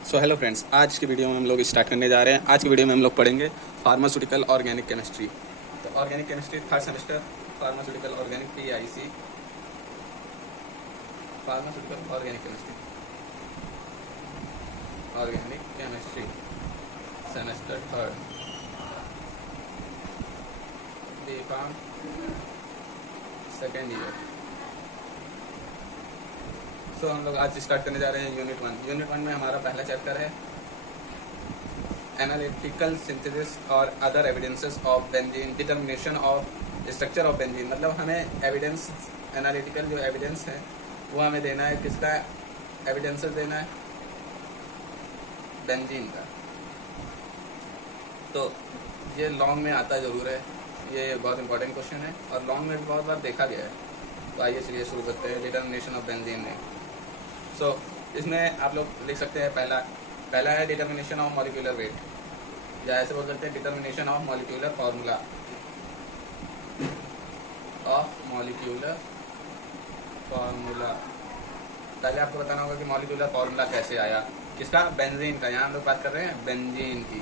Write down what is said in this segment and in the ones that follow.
So hello friends, आज की video में हम लोग स्टार्ट करने जा रहे हैं। आज की वीडियो में हम लोग पढ़ेंगे फार्मास्यूटिकल ऑर्गेनिक केमिस्ट्री। तो organic chemistry third semester, pharmaceutical organic PIC, pharmaceutical organic chemistry, organic chemistry semester third, B.Pharm second year. So हम लोग आज स्टार्ट करने जा रहे हैं यूनिट 1। यूनिट 1 में हमारा पहला चैप्टर है एनालिटिकल सिंथेसिस और other evidences of benzene, determination of structure of benzene. मतलब हमें एविडेंस, एनालिटिकल जो एविडेंस है वो हमें देना है। किसका एविडेंसेस देना है? बेंजीन का। तो ये लॉन्ग में आता ज़रूर है, ये बहुत इंपॉर्टेंट क्वेश्चन है और लॉन्ग में भी बहुत बार देखा गया है। तो आइए चलिए शुरू करते हैं डिटर्मिनेशन ऑफ बेंजीन में। सो इसमें आप लोग लिख सकते हैं पहला है डिटर्मिनेशन ऑफ मॉलिक्यूलर वेट, या ऐसे बोल सकते हैं डिटर्मिनेशन ऑफ मॉलिक्यूलर फार्मूला पहले आपको बताना होगा कि मॉलिक्यूलर फार्मूला कैसे आया। किसका? बेंजीन का। यहाँ हम लोग बात कर रहे हैं बेंजीन की।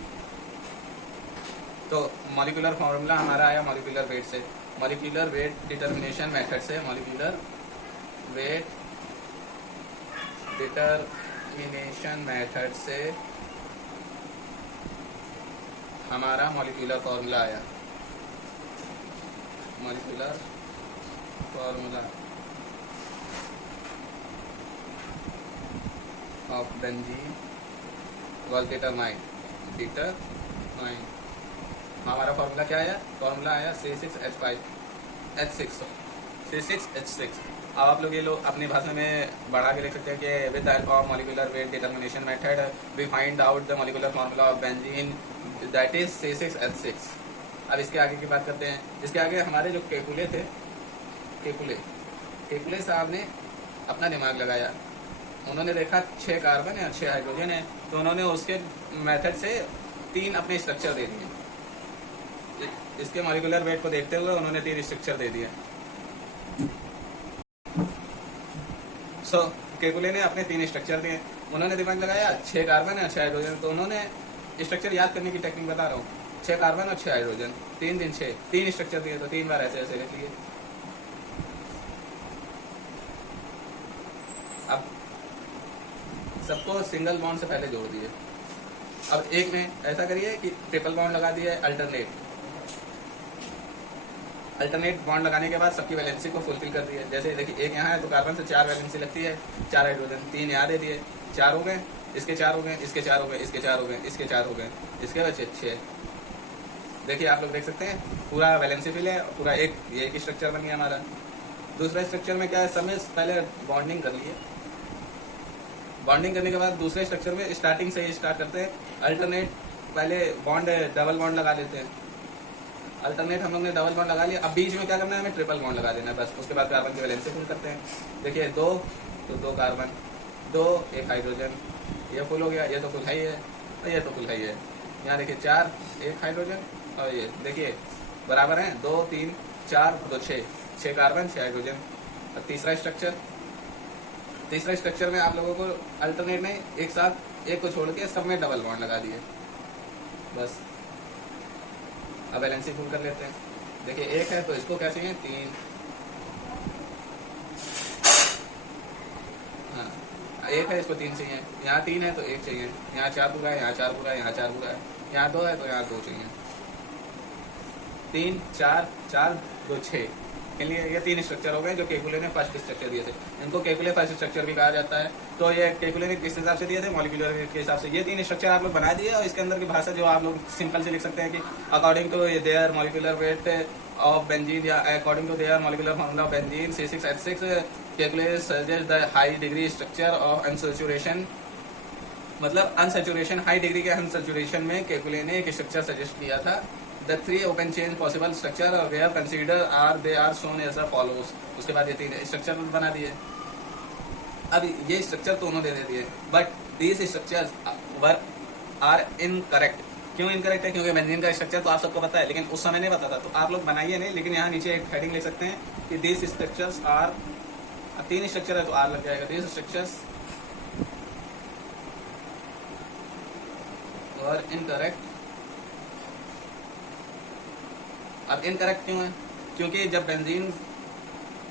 तो मॉलिक्यूलर फार्मूला हमारा आया मॉलिक्यूलर वेट से, मॉलिक्यूलर वेट डिटर्मिनेशन मेथड से, मॉलिक्यूलर वेट डिटर्मिनेशन मेथड से हमारा मॉलिक्यूलर फार्मूला आया। Molecular formula of benzene was determined. हमारा फार्मूला क्या आया? फार्मूला आया C6H6। अब आप लोग ये लोग अपनी भाषा में बढ़ा के लिख सकते हैं कि with the help of molecular weight determination method we find out the molecular formula of benzene that is C6H6। अब इसके आगे की बात करते हैं। इसके आगे हमारे जो केकुले थे, केकुले साहब ने अपना दिमाग लगाया। उन्होंने देखा 6 कार्बन है 6 हाइड्रोजन है, तो उन्होंने उसके मेथड से 3 अपने स्ट्रक्चर दे दिए। इसके मॉलिक्यूलर वेट को देखते हुए उन्होंने 3 स्ट्रक्चर दे दिए। सो केकुले ने अपने 3 स्ट्रक्चर दिए। उन्होंने दिमाग लगाया 6 कार्बन है 6 हाइड्रोजन, तो उन्होंने स्ट्रक्चर याद करने की टेक्निक बता रहा हूँ। 6 कार्बन और 6 हाइड्रोजन, 3 दिन 6, 3 स्ट्रक्चर दिए, तो 3 बार ऐसे ऐसे लिख लिए। अब सबको सिंगल बॉन्ड से पहले जोड़ दिए। अब एक में ऐसा करिए कि ट्रिपल बॉन्ड लगा दिए। अल्टरनेट बॉन्ड लगाने के बाद सबकी वैलेंसी को फुलफिल कर दिए। जैसे देखिए एक यहाँ है तो कार्बन से 4 वैलेंसी लगती है, 4 हाइड्रोजन, 3 यहाँ दे दिए, 4 हो गए, इसके 4 हो गए, इसके 4 हो गए, इसके 4 हो गए, इसके 4 हो गए, इसके बचे 6। देखिए आप लोग देख सकते हैं पूरा वैलेंसी फिल है, पूरा एक स्ट्रक्चर बन गया हमारा। दूसरा स्ट्रक्चर में क्या है? सब में पहले बॉन्डिंग कर लिए। बॉन्डिंग करने के बाद दूसरे स्ट्रक्चर में स्टार्टिंग से ही स्टार्ट करते हैं। अल्टरनेट पहले बॉन्ड डबल बॉन्ड लगा देते हैं। अल्टरनेट हम लोग ने डबल बॉन्ड लगा लिया। अब बीच में क्या करना है? हमें ट्रिपल बॉन्ड लगा देना है बस। उसके बाद कार्बन की वैलेंसी फुल करते हैं। देखिए 2 तो 2 कार्बन, 2 1 हाइड्रोजन, ये फुल हो गया, ये तो फुल है ही है और ये तो फुल है ही है। यहाँ देखिए 4 1 हाइड्रोजन और ये देखिए बराबर हैं 2 3 4 2 6 कार्बन 6 हाइड्रोजन। और तीसरा स्ट्रक्चर में आप लोगों को अल्टरनेट ने एक साथ एक को छोड़ के सब में डबल बॉन्ड लगा दिए बस। अब वैलेंसी फुल कर लेते हैं। देखिए 1 है तो इसको क्या चाहिए? 3। हाँ 1 है, इसको 3 चाहिए। यहाँ 3 है तो 1 चाहिए। यहाँ 4 पूरा है, यहाँ 4 पूरा है, यहाँ 4 पूरा है, यहाँ 2 है तो यहाँ 2 चाहिए। 3 4 4 2 6 के लिए ये 3 स्ट्रक्चर हो गए जो केकुले ने फर्स्ट स्ट्रक्चर दिए थे। इनको केकुले फर्स्ट स्ट्रक्चर भी कहा जाता है। तो ये केकुले ने किस हिसाब से दिए थे? मॉलिक्यूलर वेट के हिसाब से। ये 3 स्ट्रक्चर आप लोग बना दिए और इसके अंदर की भाषा जो आप लोग सिंपल से लिख सकते हैं कि according to their molecular weight of benzene या according to their molecular formula of benzene C6H6 Kekule suggest the high degree structure of unsaturation. मतलब अनसैचुरेशन, हाई डिग्री के अनसैचुरेशन में केकुले ने एक स्ट्रक्चर सजेस्ट किया था। The 3 open chain possible structure where consider they are shown as follows। उसके बाद ये 3 स्ट्रक्चर बना दिए। अब ये स्ट्रक्चर तो उन्होंने दे दिए, but these structures are incorrect। क्यों इनकरेक्ट है? क्योंकि बेंजीन का स्ट्रक्चर तो आप सबको पता है, लेकिन उस समय नहीं पता था, तो आप लोग बनाइए नहीं। लेकिन यहाँ नीचे एक हेडिंग लिख सकते हैं कि these structures are, 3 स्ट्रक्चर है तो R लग जाएगा। these structures और इनकरेक्ट। अब इनकरेक्ट क्यों है? क्योंकि जब बेंजीन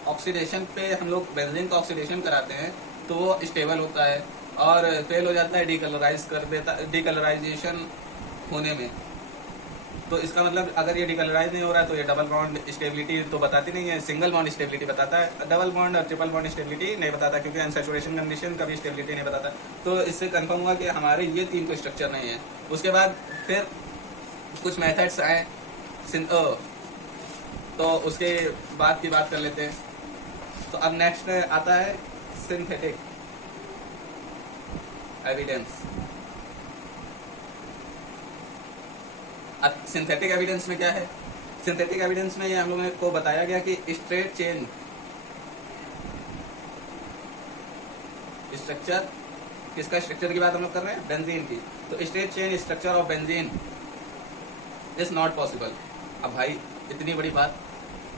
ऑक्सीडेशन पे हम लोग बेंजीन का ऑक्सीडेशन कराते हैं तो वो स्टेबल होता है और फेल हो जाता है डीकलराइज कर देता, डीकलराइजेशन होने में। तो इसका मतलब अगर ये डीकलराइज नहीं हो रहा है तो ये डबल बॉन्ड स्टेबिलिटी तो बताती नहीं है, सिंगल बॉन्ड स्टेबिलिटी बताता है। डबल बॉन्ड और ट्रिपल बॉन्ड स्टेबिलिटी नहीं बताता, क्योंकि अनसैचुरेशन कंडीशन का भी स्टेबिलिटी नहीं बताता। तो इससे कंफर्म हुआ कि हमारे ये तीन को स्ट्रक्चर नहीं है। उसके बाद फिर कुछ मेथड्स आए, तो उसके बाद की बात कर लेते हैं। तो अब नेक्स्ट आता है सिंथेटिक एविडेंस। अब सिंथेटिक एविडेंस में क्या है? सिंथेटिक एविडेंस में ये हम लोगों को बताया गया कि स्ट्रेट चेन स्ट्रक्चर, किसका स्ट्रक्चर की बात हम लोग कर रहे हैं? बेंजीन की। तो straight chain structure of benzene is not possible. अब भाई इतनी बड़ी बात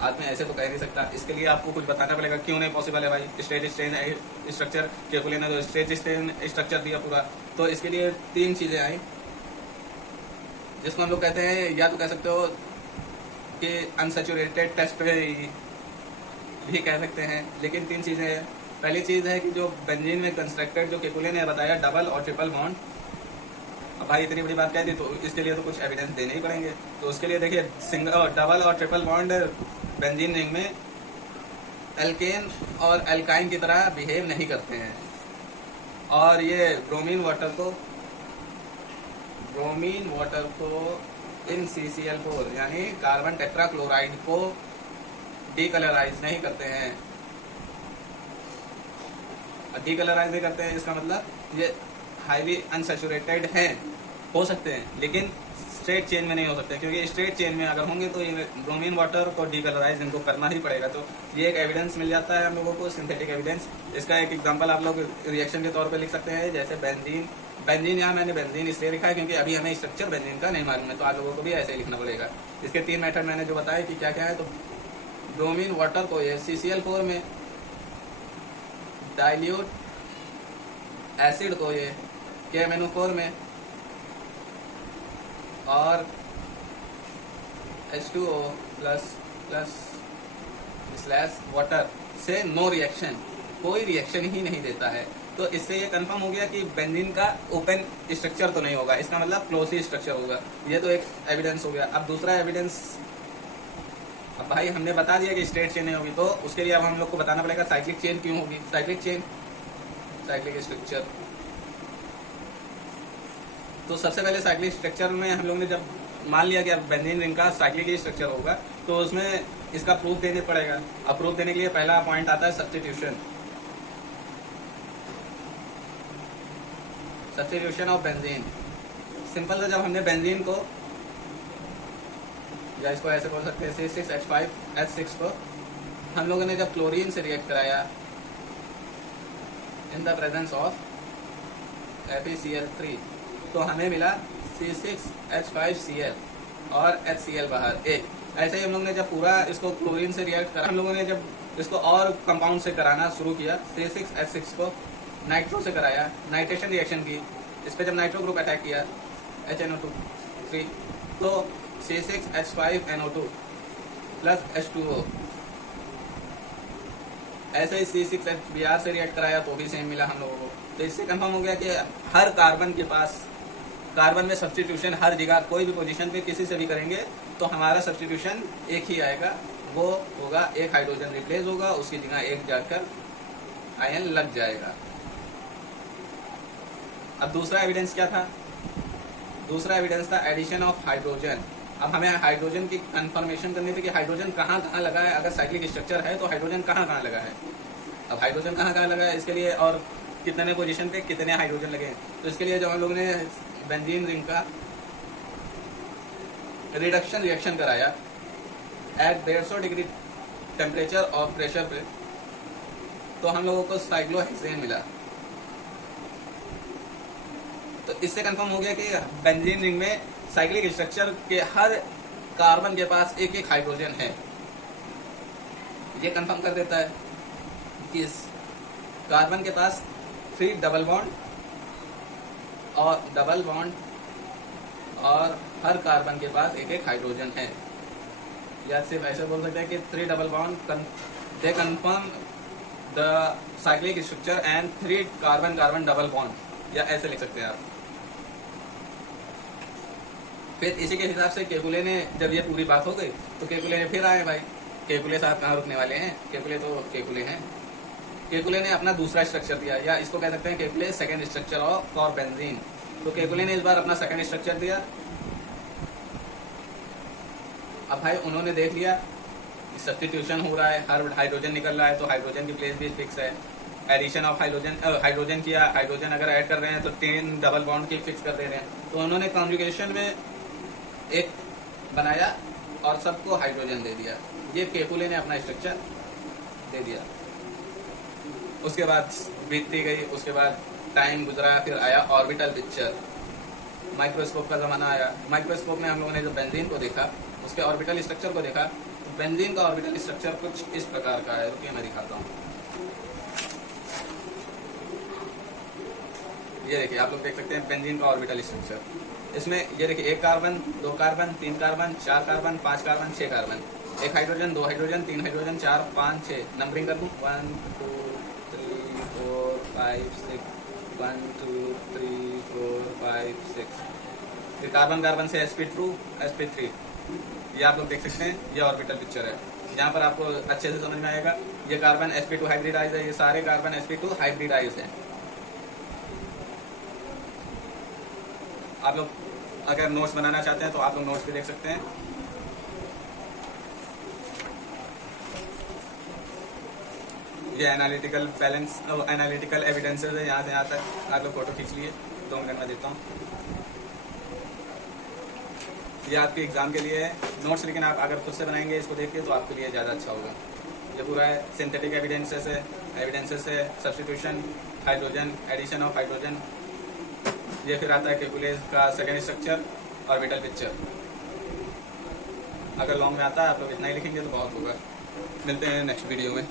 आदमी ऐसे तो कह नहीं सकता, इसके लिए आपको कुछ बताना पड़ेगा क्यों नहीं पॉसिबल है भाई। स्ट्रेट स्ट्रेन स्ट्रक्चर केकुले ने तो स्ट्रेट स्ट्रेन स्ट्रक्चर दिया पूरा, तो इसके लिए तीन चीजें आई जिसको हम लोग कहते हैं, या तो कह सकते हो कि अनसैचुरेटेड टेस्ट भी कह सकते हैं, लेकिन तीन चीजें हैं। पहली चीज है कि जो बेंजीन में कंस्ट्रक्टेड, जो केकुले ने बताया, डबल और ट्रिपल बॉन्ड। अब भाई इतनी बड़ी बात कह दी तो इसके लिए तो कुछ एविडेंस देने ही पड़ेंगे। तो उसके लिए देखिए, सिंगल डबल और ट्रिपल बॉन्ड बेंजीन रिंग में एल्केन और एल्काइन की तरह बिहेव नहीं करते हैं, और ये ब्रोमीन वाटर को इन CCl4 यानी कार्बन टेट्राक्लोराइड को डीकलराइज नहीं करते हैं। डीकलराइज नहीं करते हैं इसका मतलब ये हाईली अनसैचुरेटेड हैं, हो सकते हैं, लेकिन स्ट्रेट चेन में नहीं हो सकते, क्योंकि स्ट्रेट चेन में अगर होंगे तो ये ब्रोमीन वाटर को डीकलराइज इनको करना ही पड़ेगा। तो ये एक एविडेंस मिल जाता है हम लोगों को, सिंथेटिक एविडेंस। इसका एक एग्जांपल आप लोग रिएक्शन के तौर पे लिख सकते हैं, जैसे बेंजीन यहाँ मैंने बेंजीन इसलिए लिखा है क्योंकि अभी हमें स्ट्रक्चर बेंजीन का नहीं मालूम है, तो आप लोगों को भी ऐसे ही लिखना पड़ेगा। इसके तीन मेथड मैंने जो बताया कि क्या क्या है, तो ब्रोमीन वाटर को ये CCl4 में, डाइल्यूट एसिड को ये KMnO4 में, और H2O प्लस वाटर से नो रिएक्शन, कोई रिएक्शन ही नहीं देता है। तो इससे ये कंफर्म हो गया कि बेंजीन का ओपन स्ट्रक्चर तो नहीं होगा, इसका मतलब क्लोज ही स्ट्रक्चर होगा। ये तो एक एविडेंस हो गया। अब दूसरा एविडेंस, अब भाई हमने बता दिया कि स्ट्रेट चेन नहीं होगी, तो उसके लिए अब हम लोग को बताना पड़ेगा साइक्लिक चेन क्यों होगी। साइक्लिक स्ट्रक्चर, तो सबसे पहले साइक्लिक स्ट्रक्चर में हम लोग ने जब मान लिया कि अब बेंजीन रिंग का साइक्लिक ही स्ट्रक्चर होगा, तो उसमें इसका प्रूफ देने पड़ेगा। अब प्रूफ देने के लिए पहला पॉइंट आता है सब्स्टिट्यूशन ऑफ बेंजीन। सिंपल है, जब हमने बेंजीन को, या इसको ऐसे बोल सकते हैं C6H5H6 को हम लोगों ने जब क्लोरीन से रिएक्ट कराया in the presence of FeCl3, तो हमें मिला C6H5Cl और HCl बाहर एक। ऐसे ही हम लोग ने जब पूरा इसको क्लोरीन से रिएक्ट करा, हम लोगों ने जब इसको और कंपाउंड से कराना शुरू किया, C6H6 को नाइट्रो से कराया, नाइट्रेशन रिएक्शन की, इस पर जब नाइट्रो ग्रुप अटैक किया HNO2 तो C6H5NO2 प्लस H2O। ऐसे ही C6HBr से रिएक्ट कराया तो भी सेम मिला हम लोगों को। तो इससे कंफर्म हो गया कि हर कार्बन के पास, कार्बन में सब्स्टिट्यूशन हर जगह कोई भी पोजीशन पे किसी से भी करेंगे तो हमारा सब्स्टिट्यूशन एक ही आएगा, वो होगा एक हाइड्रोजन रिप्लेस होगा, उसकी जगह एक जाकर आयन लग जाएगा। अब दूसरा एविडेंस क्या था? दूसरा एविडेंस था एडिशन ऑफ हाइड्रोजन। अब हमें हाइड्रोजन की कंफर्मेशन करनी थी कि हाइड्रोजन कहाँ कहाँ लगा है। अगर साइक्लिक स्ट्रक्चर है तो हाइड्रोजन कहाँ कहाँ लगा है। अब हाइड्रोजन कहाँ कहाँ लगा है इसके लिए, और कितने पोजीशन पे कितने हाइड्रोजन लगे, तो इसके लिए जब हम लोगों ने बेंजीन रिंग का रिडक्शन रिएक्शन कराया एट 150 डिग्री टेम्परेचर और प्रेशर पे, तो हम लोगों को साइक्लोहेक्सेन मिला। तो इससे कंफर्म हो गया कि बेंजीन रिंग में साइक्लिक स्ट्रक्चर के हर कार्बन के पास एक एक हाइड्रोजन है। ये कंफर्म कर देता है कि इस कार्बन के पास 3 डबल बॉन्ड और डबल बॉन्ड और हर कार्बन के पास एक एक हाइड्रोजन है। या सिर्फ ऐसे बोल सकते हैं कि 3 double bond they confirm the cyclic structure and 3 carbon carbon double bond, या ऐसे लिख सकते हैं आप। फिर इसी के हिसाब से केकुले ने, जब ये पूरी बात हो गई तो केकुले ने फिर आए भाई, केकुले साहब कहाँ रुकने वाले हैं, केकुले तो केकुले हैं। केकुले ने अपना दूसरा स्ट्रक्चर दिया, या इसको कह सकते हैं Kekule second structure of for benzene. तो केकुले ने इस बार अपना सेकंड स्ट्रक्चर दिया। अब भाई उन्होंने देख लिया सब्स्टिट्यूशन हो रहा है, हर हाइड्रोजन निकल रहा है तो हाइड्रोजन की प्लेस भी फिक्स है। एडिशन ऑफ हाइड्रोजन किया, हाइड्रोजन अगर ऐड कर रहे हैं तो 3 डबल बॉन्ड की फिक्स कर दे रहे हैं। तो उन्होंने कॉन्जुगेशन में एक बनाया और सबको हाइड्रोजन दे दिया। ये केकुले ने अपना स्ट्रक्चर दे दिया। उसके बाद बीतती गई, उसके बाद टाइम गुजरा, फिर आया ऑर्बिटल पिक्चर, माइक्रोस्कोप का ज़माना आया। माइक्रोस्कोप में हम लोगों ने जो बेंजीन को देखा, उसके ऑर्बिटल स्ट्रक्चर को देखा। तो बेंजीन का ऑर्बिटल स्ट्रक्चर कुछ इस प्रकार का है, रुकिए मैं दिखाता हूँ। ये देखिए, आप लोग देख सकते हैं बेंजीन का ऑर्बिटल स्ट्रक्चर। इसमें ये देखिए 1 carbon, 2 carbon, 3 carbon, 4 carbon, 5 carbon, 6 carbon, 1 hydrogen, 2 hydrogen, 3 hydrogen, 4, 5, 6, numbering कर दूँ 1 2 3 4 5 6, 1 2 3 4 5 6। फिर कार्बन कार्बन से sp2 sp3, ये आप लोग देख सकते हैं। ये ऑर्बिटल पिक्चर है, यहाँ पर आपको अच्छे से समझ में आएगा। ये कार्बन sp2 हाइब्रिडाइज है, ये सारे कार्बन sp2 हाइब्रिडाइज है। आप लोग अगर नोट्स बनाना चाहते हैं तो आप लोग नोट्स भी देख सकते हैं। ये एनालिटिकल बैलेंस, एनालिटिकल एविडेंसेस है, यहाँ से यहाँ तक आप लोग फोटो खींच लिए। 2 मिनट में देता हूँ। ये आपके एग्जाम के लिए है नोट्स, लेकिन आप अगर खुद से बनाएंगे इसको देख के तो आपके लिए ज़्यादा अच्छा होगा। ये पूरा है, सिंथेटिक एविडेंसेस है, substitution, hydrogen, addition of hydrogen. ये फिर आता है केकुले का सेकेंड स्ट्रक्चर, ऑर्बिटल पिक्चर। अगर लॉन्ग में आता है आप लोग इतना ही लिखेंगे तो बहुत होगा। मिलते हैं नेक्स्ट वीडियो में।